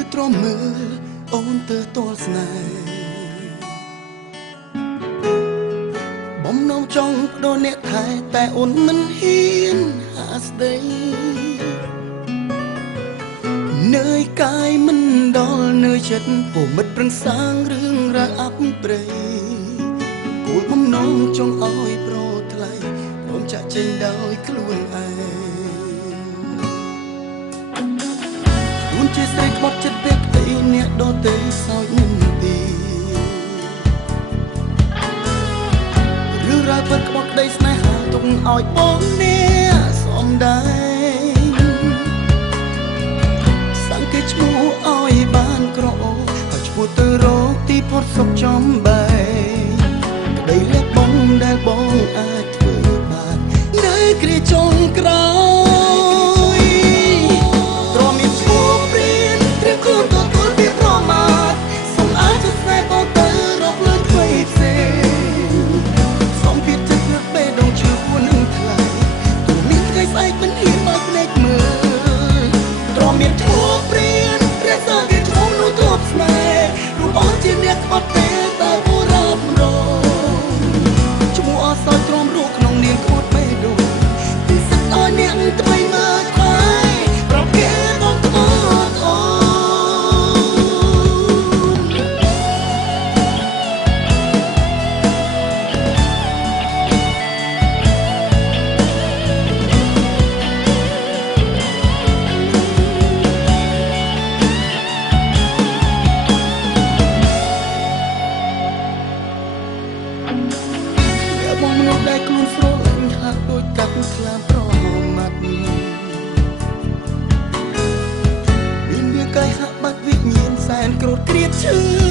នៅទ្រាំមើលអូនទៅទាល់ស្នេហ៍បំណងចង់បដូរអ្នកថែតែអូនមិនហ៊ានហាស្ដីនឿយកាយមិនដល់នឿយចិត្តពុំមិត្តប្រឹងសាងរឿងរ៉ាវអាប់ព្រៃគោលបំណងចង់ឲ្យប្រថ្លៃព្រមចាក់ចេញដោយខ្លួនឯងខ្លួនជាស្រីក្បត់ចិត្តពេកទៅអ្នកដទៃសោចមិនទីរឿងរ៉ាវពិតក្បត់ក្តីស្នេហាទុកឲ្យបងអ្នកសំដែងសង្កេតឈ្មោះឲ្យបានក្រអូហើយឈ្មោះទៅរកទីផុតសុខចំបែងក្តីលះបង់ដែលបងអាចធ្វើបាននៅគ្រាចុងក្រោយទ្រាំមានឈ្មោះព្រានត្រៀមខ្លួនទទួលវាប្រមាថសូមអាចស្នេហ៍បងទៅរកលើថ្មីផ្សេងសូមពីចិត្តគឺបេះដូងឈឺនឹងថ្លៃទូមានថ្ងៃស្អែកមិនហ៊ានបើភ្នែកមើលទ្រាំមានឈ្មោះព្រានព្រះសង្ឃឈ្មោះនោះទប់ស្នេហ៍រូបអូនជាអ្នកក្បត់ទេតែបុរាណរងឈ្មោះអសរទ្រាំរូបក្នុងនាមក្បត់បេះដូងពិសិដ្ឋឲ្យអ្នកថ្មីមើលថ្លៃប្រាប់គេបងក្បត់អូនបងមនុស្សដែលខ្លួនស្រលាញ់ហាក់ដូចកាប់ខ្លាប្រមាត់មានវាកាយហាក់បាត់វិញ្ញាណសែនក្រោតក្រៀតឈឺ